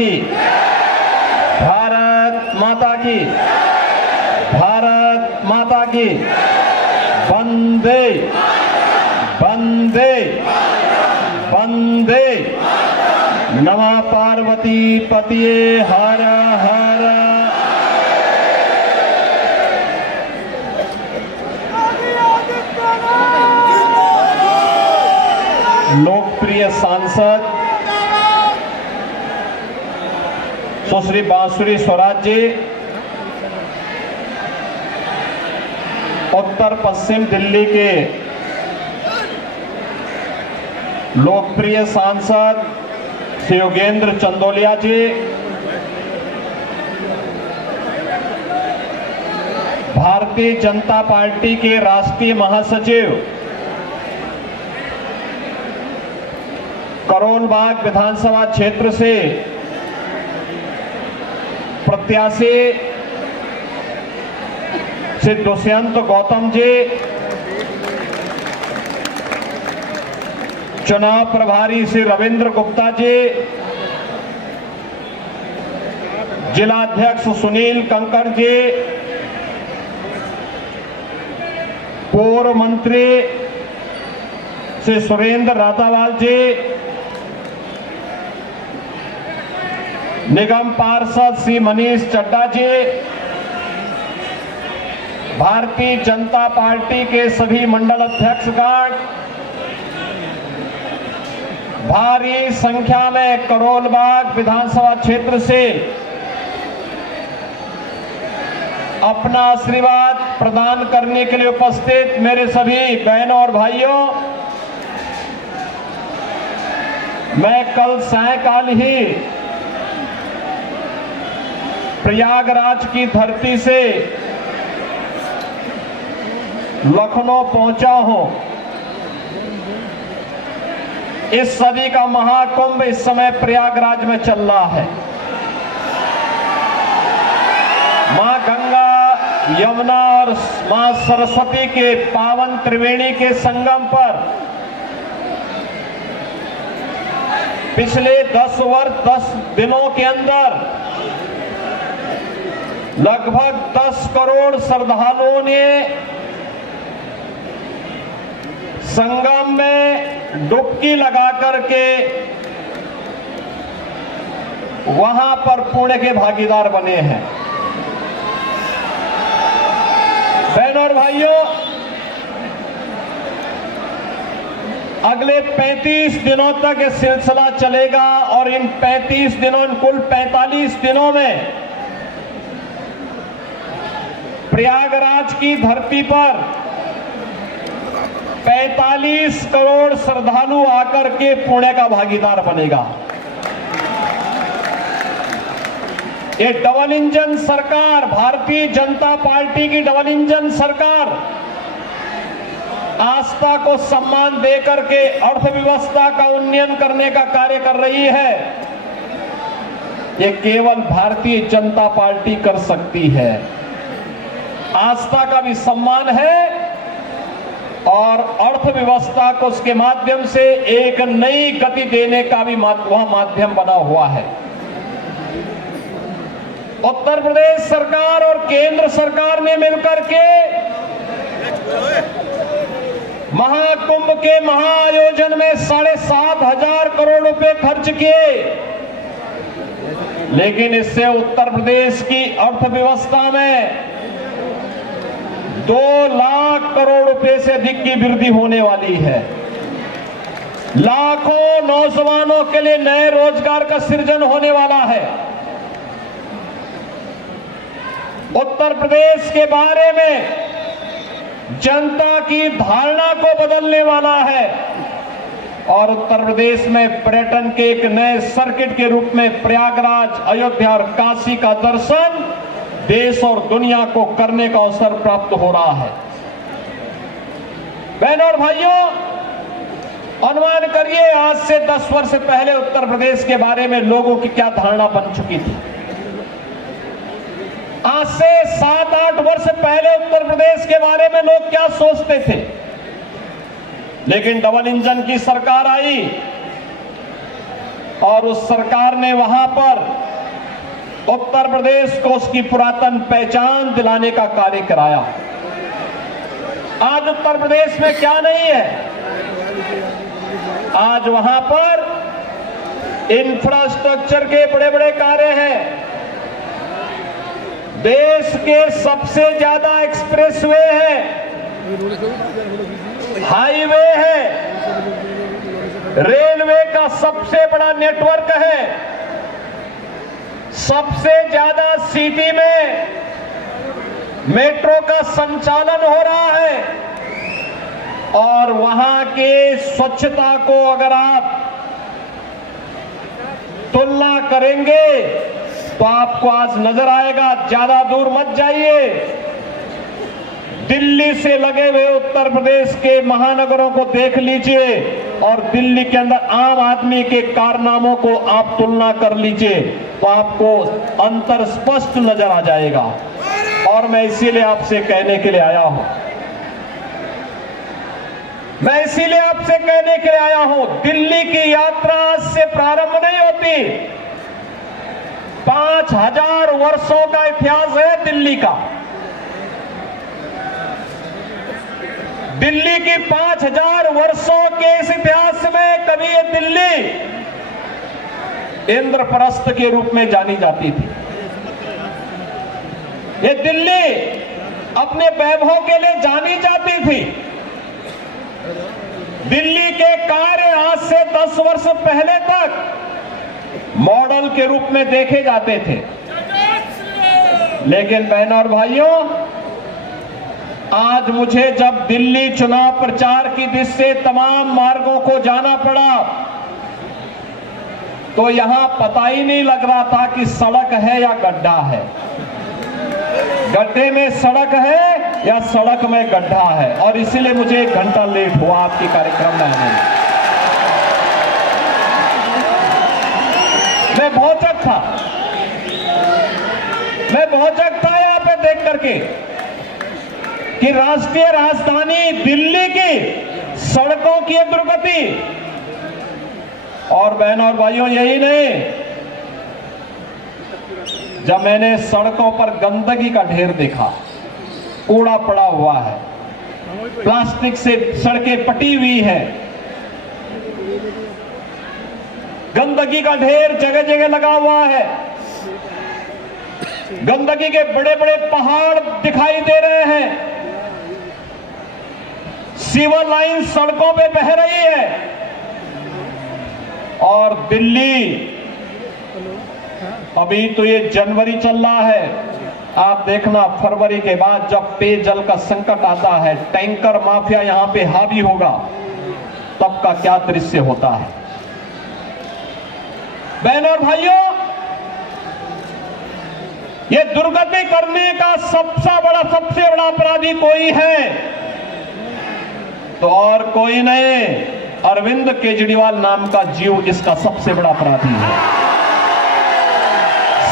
की, भारत माता की, भारत माता की। वंदे वंदे वंदे। नमः पार्वती पतिये हर हर। लोकप्रिय सांसद सुश्री बांसुरी स्वराज जी, उत्तर पश्चिम दिल्ली के लोकप्रिय सांसद श्री योगेंद्र चंदोलिया जी, भारतीय जनता पार्टी के राष्ट्रीय महासचिव, करोल बाग विधानसभा क्षेत्र से प्रत्याशी श्री दुष्यंत गौतम जी, चुनाव प्रभारी श्री रविंद्र गुप्ता जी, जिलाध्यक्ष सुनील कंकर जी, पूर्व मंत्री श्री सुरेंद्र रातावाल जी, निगम पार्षद श्री मनीष चड्डा जी, भारतीय जनता पार्टी के सभी मंडल अध्यक्षगण, भारी संख्या में करोल बाग विधानसभा क्षेत्र से अपना आशीर्वाद प्रदान करने के लिए उपस्थित मेरे सभी बहनों और भाइयों, मैं कल सायंकाल ही प्रयागराज की धरती से लखनऊ पहुंचा हूं। इस सदी का महाकुंभ इस समय प्रयागराज में चल रहा है। मां गंगा, यमुना और मां सरस्वती के पावन त्रिवेणी के संगम पर पिछले 10 दिनों के अंदर लगभग 10 करोड़ श्रद्धालुओं ने संगम में डुबकी लगा करके वहां पर पुण्य के भागीदार बने हैं। बहनों और भाइयों, अगले 35 दिनों तक ये सिलसिला चलेगा और इन 35 दिनों, कुल 45 दिनों में प्रयागराज की धरती पर 45 करोड़ श्रद्धालु आकर के पुण्य का भागीदार बनेगा। ये डबल इंजन सरकार, भारतीय जनता पार्टी की डबल इंजन सरकार आस्था को सम्मान देकर के अर्थव्यवस्था का उन्नयन करने का कार्य कर रही है। ये केवल भारतीय जनता पार्टी कर सकती है। आस्था का भी सम्मान है और अर्थव्यवस्था को उसके माध्यम से एक नई गति देने का भी वह माध्यम बना हुआ है। उत्तर प्रदेश सरकार और केंद्र सरकार ने मिलकर के महाकुंभ के महाआयोजन में 7,500 करोड़ रुपए खर्च किए, लेकिन इससे उत्तर प्रदेश की अर्थव्यवस्था में 2 लाख करोड़ रुपए से अधिक की वृद्धि होने वाली है। लाखों नौजवानों के लिए नए रोजगार का सृजन होने वाला है। उत्तर प्रदेश के बारे में जनता की धारणा को बदलने वाला है और उत्तर प्रदेश में पर्यटन के एक नए सर्किट के रूप में प्रयागराज, अयोध्या और काशी का दर्शन देश और दुनिया को करने का अवसर प्राप्त हो रहा है। बहनों और भाइयों, अनुमान करिए आज से 10 वर्ष पहले उत्तर प्रदेश के बारे में लोगों की क्या धारणा बन चुकी थी। आज से 7-8 वर्ष पहले उत्तर प्रदेश के बारे में लोग क्या सोचते थे। लेकिन डबल इंजन की सरकार आई और उस सरकार ने वहां पर उत्तर प्रदेश को उसकी पुरातन पहचान दिलाने का कार्य कराया। आज उत्तर प्रदेश में क्या नहीं है? आज वहां पर इंफ्रास्ट्रक्चर के बड़े बड़े कार्य हैं। देश के सबसे ज्यादा एक्सप्रेसवे है, हाईवे है, रेलवे का सबसे बड़ा नेटवर्क है, सबसे ज्यादा सिटी में मेट्रो का संचालन हो रहा है। और वहां के स्वच्छता को अगर आप तुलना करेंगे तो आपको आज नजर आएगा। ज्यादा दूर मत जाइए, दिल्ली से लगे हुए उत्तर प्रदेश के महानगरों को देख लीजिए और दिल्ली के अंदर आम आदमी के कारनामों को आप तुलना कर लीजिए तो आपको अंतर स्पष्ट नजर आ जाएगा। और मैं इसीलिए आपसे कहने के लिए आया हूं, दिल्ली की यात्रा आज से प्रारंभ नहीं होती। 5000 वर्षों का इतिहास है दिल्ली का। दिल्ली की 5000 वर्षों के इस इतिहास में कभी ये दिल्ली इंद्रप्रस्थ के रूप में जानी जाती थी। ये दिल्ली अपने वैभव के लिए जानी जाती थी। दिल्ली के कार्य आज से 10 वर्ष पहले तक मॉडल के रूप में देखे जाते थे। लेकिन बहनों और भाइयों, आज मुझे जब दिल्ली चुनाव प्रचार की दिशा से तमाम मार्गों को जाना पड़ा तो यहां पता ही नहीं लग रहा था कि सड़क है या गड्ढा है, गड्ढे में सड़क है या सड़क में गड्ढा है। और इसीलिए मुझे 1 घंटा लेट हुआ आपके कार्यक्रम में आने में। मैं भौचक था यहां पे देख करके कि राष्ट्रीय राजधानी दिल्ली की सड़कों की दुर्गति। और बहनों और भाइयों, यही नहीं, जब मैंने सड़कों पर गंदगी का ढेर देखा, कूड़ा पड़ा हुआ है, प्लास्टिक से सड़कें पटी हुई है, गंदगी का ढेर जगह जगह लगा हुआ है, गंदगी के बड़े बड़े पहाड़ दिखाई दे रहे हैं, सीवर लाइन सड़कों पे बह रही है। और दिल्ली, अभी तो ये जनवरी चल रहा है, आप देखना फरवरी के बाद जब पेयजल का संकट आता है, टैंकर माफिया यहां पे हावी होगा, तब का क्या दृश्य होता है। बहनों और भाइयों, ये दुर्गति करने का सबसे बड़ा अपराधी कोई है तो और कोई नहीं, अरविंद केजरीवाल नाम का जीव इसका सबसे बड़ा अपराधी है,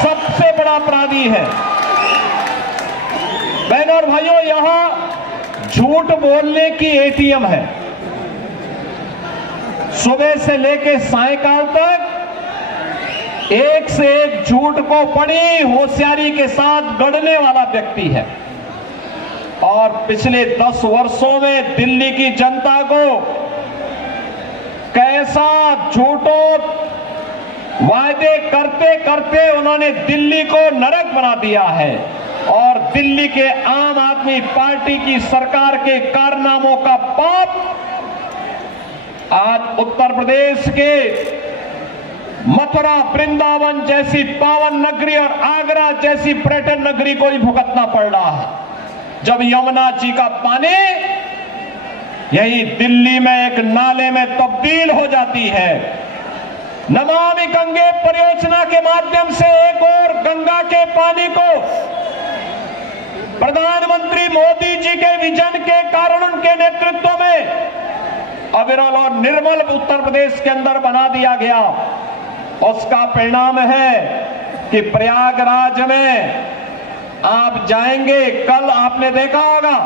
सबसे बड़ा अपराधी है। बहनों और भाइयों, यहां झूठ बोलने की एटीएम है। सुबह से लेकर सायकाल तक एक से एक झूठ को बड़ी होशियारी के साथ गढ़ने वाला व्यक्ति है। और पिछले 10 वर्षों में दिल्ली की जनता को कैसा झूठों वायदे करते करते उन्होंने दिल्ली को नरक बना दिया है। और दिल्ली के आम आदमी पार्टी की सरकार के कारनामों का पाप आज उत्तर प्रदेश के मथुरा, वृंदावन जैसी पावन नगरी और आगरा जैसी पर्यटन नगरी को ही भुगतना पड़ रहा है। जब यमुना जी का पानी यही दिल्ली में एक नाले में तब्दील हो जाती है, नमामि गंगे परियोजना के माध्यम से एक और गंगा के पानी को प्रधानमंत्री मोदी जी के विजन के कारण, उनके नेतृत्व में अविरल और निर्मल उत्तर प्रदेश के अंदर बना दिया गया। उसका परिणाम है कि प्रयागराज में आप जाएंगे, कल आपने देखा होगा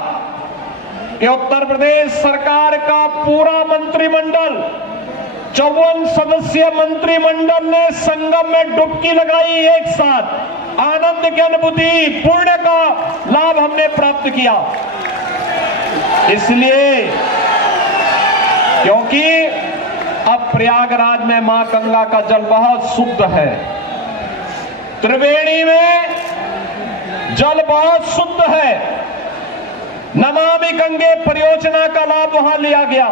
कि उत्तर प्रदेश सरकार का पूरा मंत्रिमंडल 54 सदस्यीय मंत्रिमंडल ने संगम में डुबकी लगाई एक साथ। आनंद की अनुभूति, पुण्य का लाभ हमने प्राप्त किया। इसलिए क्योंकि अब प्रयागराज में मां गंगा का जल बहुत शुद्ध है, त्रिवेणी में जल बहुत शुद्ध है। नमामि गंगे परियोजना का लाभ वहां लिया गया,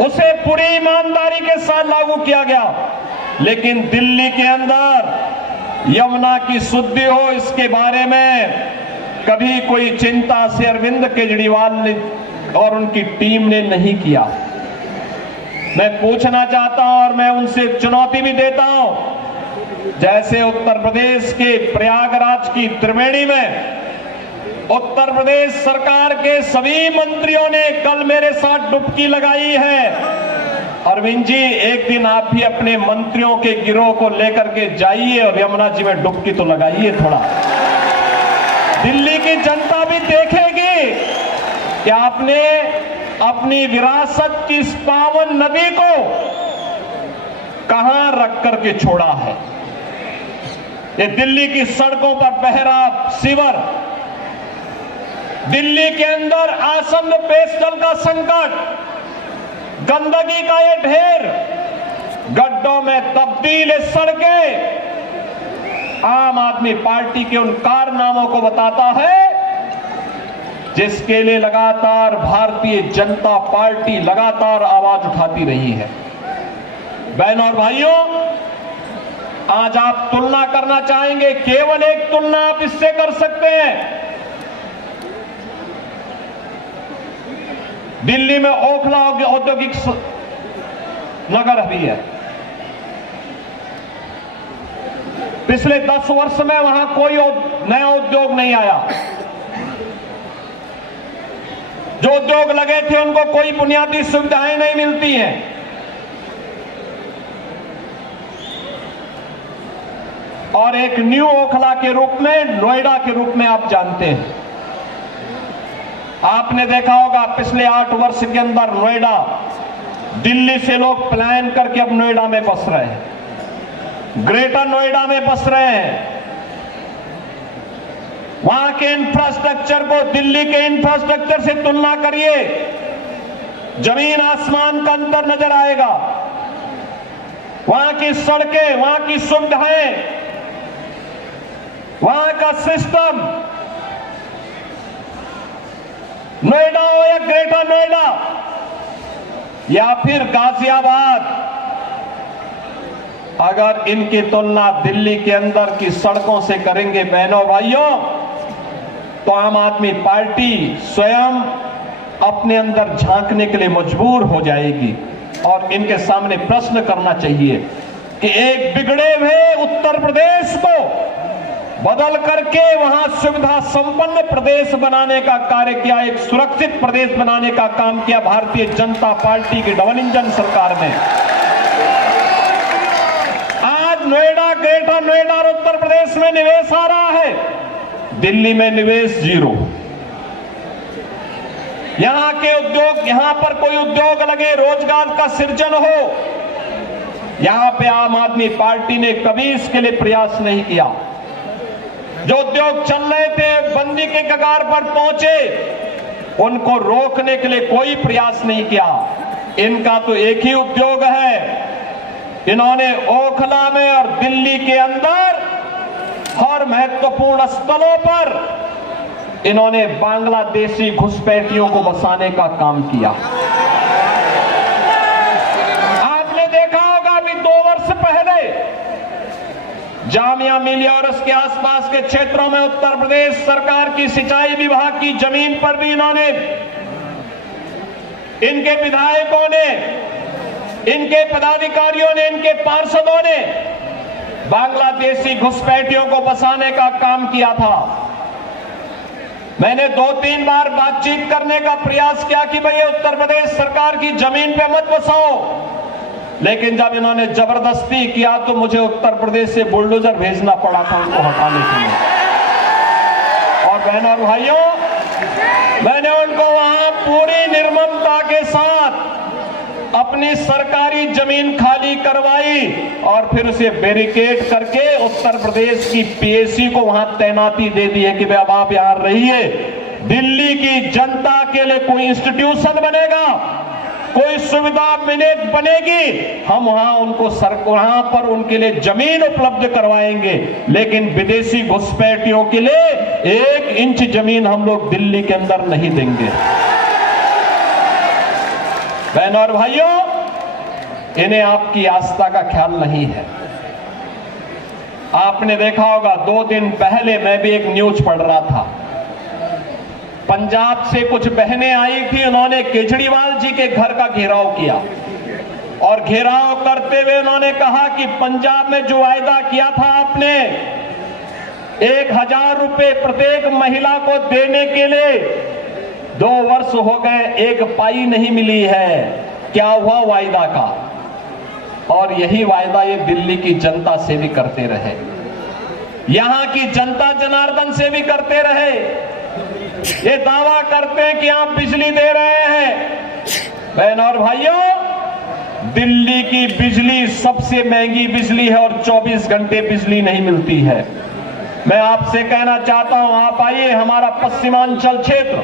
उसे पूरी ईमानदारी के साथ लागू किया गया। लेकिन दिल्ली के अंदर यमुना की शुद्धि हो, इसके बारे में कभी कोई चिंता से अरविंद केजरीवाल ने और उनकी टीम ने नहीं किया। मैं पूछना चाहता हूं और मैं उनसे चुनौती भी देता हूं, जैसे उत्तर प्रदेश के प्रयागराज की त्रिवेणी में उत्तर प्रदेश सरकार के सभी मंत्रियों ने कल मेरे साथ डुबकी लगाई है। अरविंद जी, एक दिन आप भी अपने मंत्रियों के गिरोह को लेकर के जाइए और यमुना जी में डुबकी तो लगाइए थोड़ा। दिल्ली की जनता भी देखेगी कि आपने अपनी विरासत की इस पावन नदी को कहां रख करके छोड़ा है। ये दिल्ली की सड़कों पर बह रहा सीवर, दिल्ली के अंदर आसन्न पेयजल का संकट, गंदगी का ये ढेर, गड्ढों में तब्दील सड़कें आम आदमी पार्टी के उन कारनामों को बताता है जिसके लिए लगातार भारतीय जनता पार्टी लगातार आवाज उठाती रही है। बहनों और भाइयों, आज आप तुलना करना चाहेंगे, केवल एक तुलना आप इससे कर सकते हैं। दिल्ली में ओखला औद्योगिक नगर भी है। पिछले 10 वर्ष में वहां कोई नया उद्योग नहीं आया। जो उद्योग लगे थे उनको कोई बुनियादी सुविधाएं नहीं मिलती हैं। और एक न्यू ओखला के रूप में, नोएडा के रूप में आप जानते हैं, आपने देखा होगा पिछले 8 वर्ष के अंदर नोएडा, दिल्ली से लोग प्लान करके अब नोएडा में बस रहे हैं, ग्रेटर नोएडा में बस रहे हैं। वहां के इंफ्रास्ट्रक्चर को दिल्ली के इंफ्रास्ट्रक्चर से तुलना करिए, जमीन आसमान का अंतर नजर आएगा। वहां की सड़कें, वहां की सुविधाएं, वहां का सिस्टम, नोएडा हो या ग्रेटर नोएडा या फिर गाजियाबाद, अगर इनकी तुलना दिल्ली के अंदर की सड़कों से करेंगे बहनों भाइयों, तो आम आदमी पार्टी स्वयं अपने अंदर झांकने के लिए मजबूर हो जाएगी और इनके सामने प्रश्न करना चाहिए कि एक बिगड़े हुए उत्तर प्रदेश को बदल करके वहां सुविधा संपन्न प्रदेश बनाने का कार्य किया, एक सुरक्षित प्रदेश बनाने का काम किया भारतीय जनता पार्टी की डबल इंजन सरकार ने। आज नोएडा, ग्रेटर नोएडा और उत्तर प्रदेश में निवेश आ रहा है, दिल्ली में निवेश 0। यहां के उद्योग, यहां पर कोई उद्योग लगे, रोजगार का सृजन हो, यहां पे आम आदमी पार्टी ने कभी इसके लिए प्रयास नहीं किया। जो उद्योग चल रहे थे, बंदी के कगार पर पहुंचे, उनको रोकने के लिए कोई प्रयास नहीं किया। इनका तो एक ही उद्योग है, इन्होंने ओखला में और दिल्ली के अंदर हर महत्वपूर्ण स्थलों पर इन्होंने बांग्लादेशी घुसपैठियों को बसाने का काम किया। आपने देखा होगा अभी 2 वर्ष पहले जामिया मिलिया और उसके आसपास के क्षेत्रों में उत्तर प्रदेश सरकार की सिंचाई विभाग की जमीन पर भी इन्होंने, इनके विधायकों ने, इनके पदाधिकारियों ने, इनके पार्षदों ने बांग्लादेशी घुसपैठियों को बसाने का काम किया था। मैंने 2-3 बार बातचीत करने का प्रयास किया कि भाई उत्तर प्रदेश सरकार की जमीन पे मत बसाओ, लेकिन जब इन्होंने जबरदस्ती किया तो मुझे उत्तर प्रदेश से बुलडोजर भेजना पड़ा था उनको हटाने के लिए। और बहनों और भाइयों, मैंने उनको वहां पूरी निर्ममता के साथ अपनी सरकारी जमीन खाली करवाई और फिर उसे बैरिकेड करके उत्तर प्रदेश की पीएसी को वहां तैनाती दे दी है कि भाई अब आप यहां रहिए। दिल्ली की जनता के लिए कोई इंस्टीट्यूशन बनेगा, कोई सुविधा बनेगी, हम वहां उनको वहां पर उनके लिए जमीन उपलब्ध करवाएंगे, लेकिन विदेशी घुसपैठियों के लिए 1 इंच जमीन हम लोग दिल्ली के अंदर नहीं देंगे। बहनों और भाइयों, इन्हें आपकी आस्था का ख्याल नहीं है। आपने देखा होगा 2 दिन पहले मैं भी एक न्यूज पढ़ रहा था, पंजाब से कुछ बहनें आई थी, उन्होंने केजरीवाल जी के घर का घेराव किया और घेराव करते हुए उन्होंने कहा कि पंजाब में जो वायदा किया था आपने 1000 रुपए प्रत्येक महिला को देने के लिए, 2 वर्ष हो गए, 1 पाई नहीं मिली है। क्या हुआ वायदा का? और यही वायदा ये दिल्ली की जनता से भी करते रहे, यहां की जनता जनार्दन से भी करते रहे। ये दावा करते हैं कि आप बिजली दे रहे हैं। बहनों और भाइयों, दिल्ली की बिजली सबसे महंगी बिजली है और 24 घंटे बिजली नहीं मिलती है। मैं आपसे कहना चाहता हूं, आप आइए हमारा पश्चिमांचल क्षेत्र,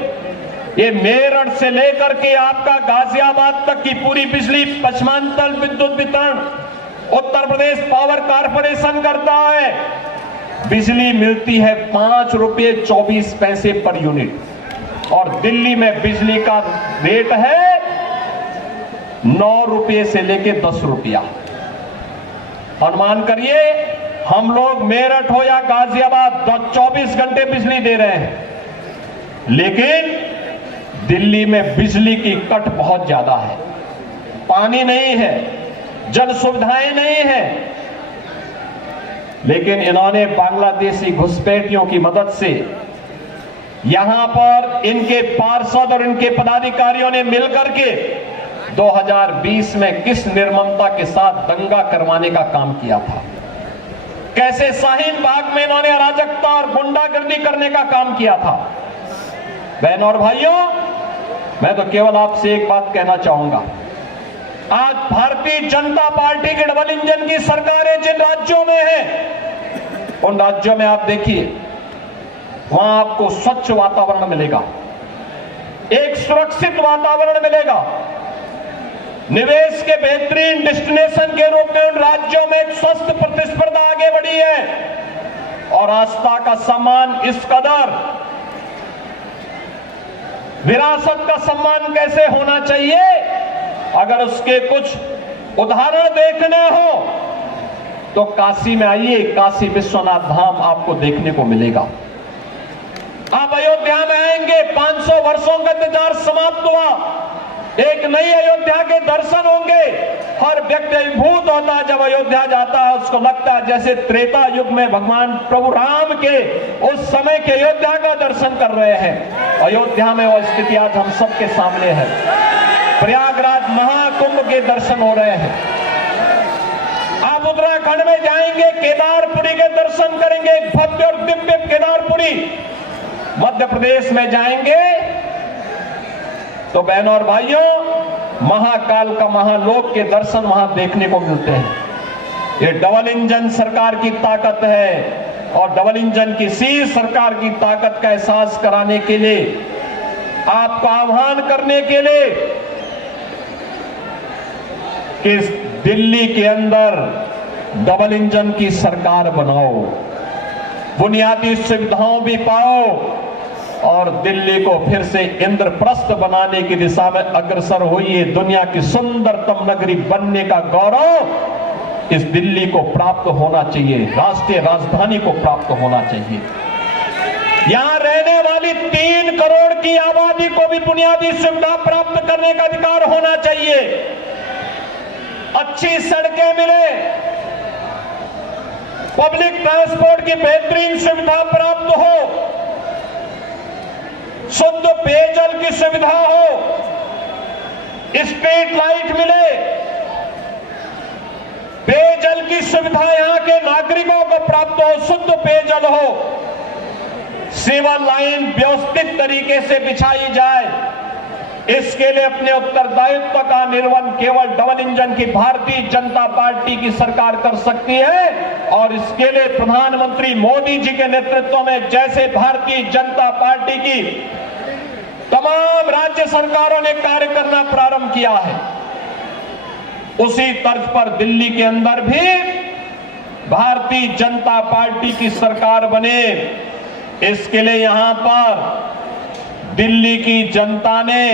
ये मेरठ से लेकर के आपका गाजियाबाद तक की पूरी बिजली पश्चिमांचल विद्युत वितरण उत्तर प्रदेश पावर कॉर्पोरेशन करता है। बिजली मिलती है 5 रुपये 24 पैसे पर यूनिट और दिल्ली में बिजली का रेट है 9 रुपये से लेके 10 रुपया। अनुमान करिए, हम लोग मेरठ हो या गाजियाबाद 24 घंटे बिजली दे रहे हैं, लेकिन दिल्ली में बिजली की कट बहुत ज्यादा है, पानी नहीं है, जल सुविधाएं नहीं है। लेकिन इन्होंने बांग्लादेशी घुसपैठियों की मदद से यहां पर इनके पार्षद और इनके पदाधिकारियों ने मिलकर के 2020 में किस निर्ममता के साथ दंगा करवाने का काम किया था, कैसे शाहीन बाग में इन्होंने अराजकता और गुंडागर्दी करने का काम किया था। बहनों और भाइयों, मैं तो केवल आपसे एक बात कहना चाहूंगा, आज भारतीय जनता पार्टी के डबल इंजन की सरकारें जिन राज्यों में है, उन राज्यों में आप देखिए, वहां आपको स्वच्छ वातावरण मिलेगा, एक सुरक्षित वातावरण मिलेगा, निवेश के बेहतरीन डेस्टिनेशन के रूप में उन राज्यों में एक स्वस्थ प्रतिस्पर्धा आगे बढ़ी है और आस्था का सम्मान इस कदर, विरासत का सम्मान कैसे होना चाहिए, अगर उसके कुछ उदाहरण देखने हो तो काशी में आइए, काशी विश्वनाथ धाम आपको देखने को मिलेगा। आप अयोध्या में आएंगे, 500 वर्षों का इंतजार समाप्त हुआ, एक नई अयोध्या के दर्शन होंगे। हर व्यक्ति अभिभूत होता है जब अयोध्या जाता है, उसको लगता है जैसे त्रेता युग में भगवान प्रभु राम के उस समय के अयोध्या का दर्शन कर रहे हैं। अयोध्या में वो स्थिति आज हम सबके सामने है। प्रयागराज महाकुंभ के दर्शन हो रहे हैं। आप उत्तराखंड में जाएंगे, केदारपुरी के दर्शन करेंगे, भव्य और दिव्य केदारपुरी। मध्य प्रदेश में जाएंगे तो बहनों और भाइयों, महाकाल का महालोक के दर्शन वहां देखने को मिलते हैं। ये डबल इंजन सरकार की ताकत है और डबल इंजन की सी सरकार की ताकत का एहसास कराने के लिए, आपका आह्वान करने के लिए कि दिल्ली के अंदर डबल इंजन की सरकार बनाओ, बुनियादी सुविधाओं भी पाओ और दिल्ली को फिर से इंद्रप्रस्थ बनाने की दिशा में अग्रसर होइए। दुनिया की सुंदरतम नगरी बनने का गौरव इस दिल्ली को प्राप्त होना चाहिए, राष्ट्रीय राजधानी को प्राप्त होना चाहिए। यहां रहने वाली 3 करोड़ की आबादी को भी बुनियादी सुविधा प्राप्त करने का अधिकार होना चाहिए। अच्छी सड़कें मिले, पब्लिक ट्रांसपोर्ट की बेहतरीन सुविधा प्राप्त हो, शुद्ध पेयजल की सुविधा हो, स्ट्रीट लाइट मिले, पेयजल की सुविधा यहां के नागरिकों को प्राप्त हो, शुद्ध पेयजल हो, सीवर लाइन व्यवस्थित तरीके से बिछाई जाए, इसके लिए अपने उत्तरदायित्व का निर्वहन केवल डबल इंजन की भारतीय जनता पार्टी की सरकार कर सकती है और इसके लिए प्रधानमंत्री मोदी जी के नेतृत्व में जैसे भारतीय जनता पार्टी की तमाम राज्य सरकारों ने कार्य करना प्रारंभ किया है, उसी तर्ज पर दिल्ली के अंदर भी भारतीय जनता पार्टी की सरकार बने। इसके लिए यहां पर दिल्ली की जनता ने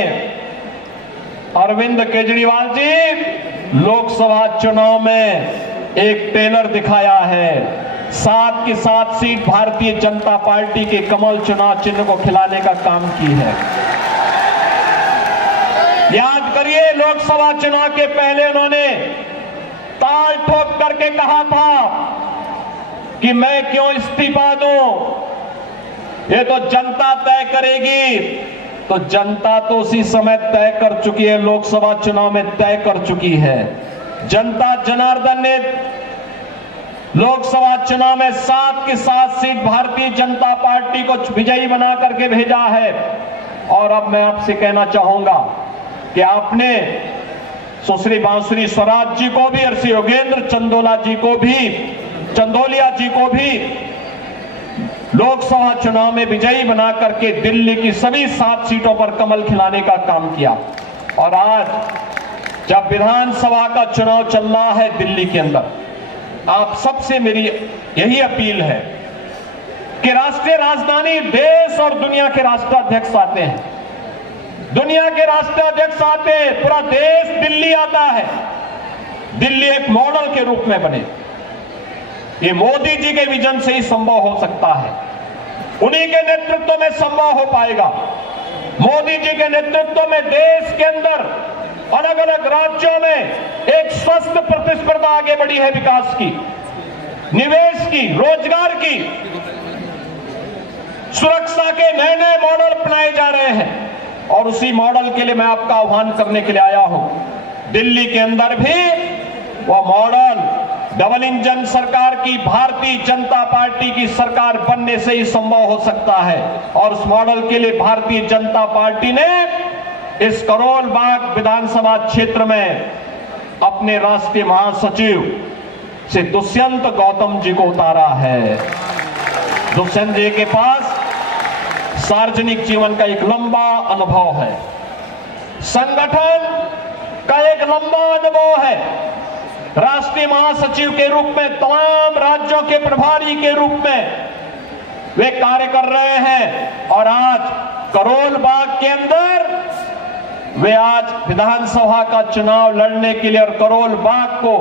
अरविंद केजरीवाल जी लोकसभा चुनाव में एक टेलर दिखाया है। 7 की 7 सीट भारतीय जनता पार्टी के कमल चुनाव चिन्ह को खिलाने का काम की है। याद करिए, लोकसभा चुनाव के पहले उन्होंने ताल ठोक करके कहा था कि मैं क्यों इस्तीफा दूं, ये तो जनता तय करेगी। तो जनता तो उसी समय तय कर चुकी है, लोकसभा चुनाव में तय कर चुकी है। जनता जनार्दन ने लोकसभा चुनाव में 7 की 7 सीट भारतीय जनता पार्टी को विजयी बना करके भेजा है। और अब मैं आपसे कहना चाहूंगा कि आपने सुश्री बांसुरी स्वराज जी को भी और श्री योगेंद्र चंदोलिया जी को भी लोकसभा चुनाव में विजयी बना करके दिल्ली की सभी 7 सीटों पर कमल खिलाने का काम किया। और आज जब विधानसभा का चुनाव चल रहा है दिल्ली के अंदर, आप सबसे मेरी यही अपील है कि राष्ट्रीय राजधानी देश और दुनिया के राष्ट्राध्यक्ष आते हैं, दुनिया के राष्ट्राध्यक्ष आते हैं, पूरा देश दिल्ली आता है। दिल्ली एक मॉडल के रूप में बने, ये मोदी जी के विजन से ही संभव हो सकता है, उन्हीं के नेतृत्व में संभव हो पाएगा। मोदी जी के नेतृत्व में देश के अंदर अलग अलग राज्यों में एक स्वस्थ प्रतिस्पर्धा आगे बढ़ी है, विकास की, निवेश की, रोजगार की, सुरक्षा के नए नए मॉडल अपनाए जा रहे हैं। और उसी मॉडल के लिए मैं आपका आह्वान करने के लिए आया हूं। दिल्ली के अंदर भी वो मॉडल डबल इंजन सरकार की भारतीय जनता पार्टी की सरकार बनने से ही संभव हो सकता है। और उस मॉडल के लिए भारतीय जनता पार्टी ने इस करोल बाग विधानसभा क्षेत्र में अपने राष्ट्रीय महासचिव से दुष्यंत गौतम जी को उतारा है। दुष्यंत जी के पास सार्वजनिक जीवन का एक लंबा अनुभव है, संगठन का एक लंबा अनुभव है। राष्ट्रीय महासचिव के रूप में तमाम राज्यों के प्रभारी के रूप में वे कार्य कर रहे हैं। और आज करोल बाग के अंदर वे आज विधानसभा का चुनाव लड़ने के लिए और करोल बाग को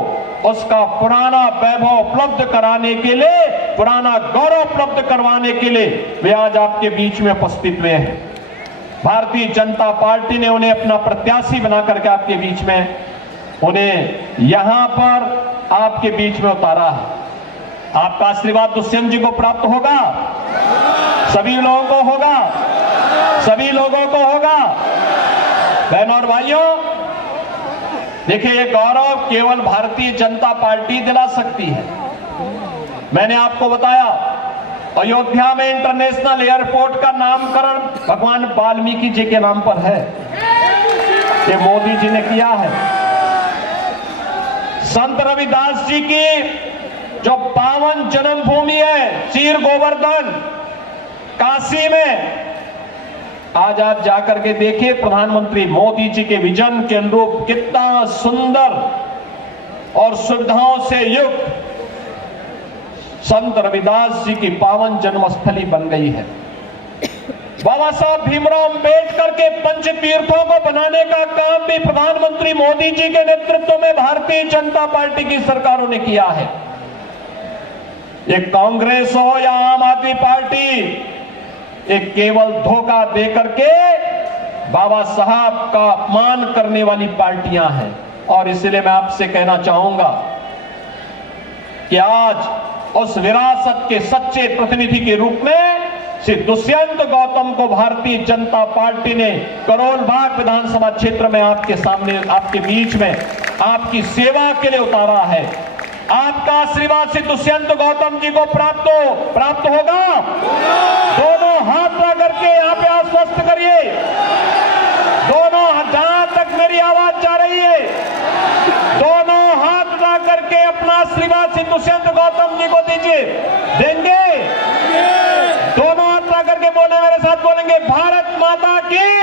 उसका पुराना वैभव उपलब्ध कराने के लिए, पुराना गौरव उपलब्ध करवाने के लिए वे आज आपके बीच में उपस्थित हुए हैं। भारतीय जनता पार्टी ने उन्हें अपना प्रत्याशी बना करके आपके बीच में, उन्हें यहां पर आपके बीच में उतारा है। आपका आशीर्वाद दुष्यंत जी को प्राप्त होगा, सभी लोगों को होगा, सभी लोगों को होगा। बहनों और भाइयों, देखिए, ये गौरव केवल भारतीय जनता पार्टी दिला सकती है। मैंने आपको बताया, अयोध्या में इंटरनेशनल एयरपोर्ट का नामकरण भगवान वाल्मीकि जी के नाम पर है, ये मोदी जी ने किया है। संत रविदास जी की जो पावन जन्मभूमि है चीर गोवर्धन काशी में, आज आप जाकर के देखिए, प्रधानमंत्री मोदी जी के विजन के अनुरूप कितना सुंदर और सुविधाओं से युक्त संत रविदास जी की पावन जन्मस्थली बन गई है। बाबा साहब भीमराव अंबेडकर के पंच तीर्थों को बनाने का काम भी प्रधानमंत्री मोदी जी के नेतृत्व में भारतीय जनता पार्टी की सरकारों ने किया है। ये कांग्रेस हो या आम आदमी पार्टी, एक केवल धोखा देकर के बाबा साहब का अपमान करने वाली पार्टियां हैं। और इसलिए मैं आपसे कहना चाहूंगा कि आज उस विरासत के सच्चे प्रतिनिधि के रूप में श्री दुष्यंत गौतम को भारतीय जनता पार्टी ने करोल बाग विधानसभा क्षेत्र में आपके सामने, आपके बीच में आपकी सेवा के लिए उतारा है। आपका आशीर्वाद श्री दुष्यंत गौतम जी को प्राप्त होगा। दोनों हाथ ला करके यहाँ पे आश्वस्त करिए, दोनों दुष्यंत गौतम जी को दीजिए। देंगे? दोनों हाथ ला करके बोले, मेरे साथ बोलेंगे, भारत माता की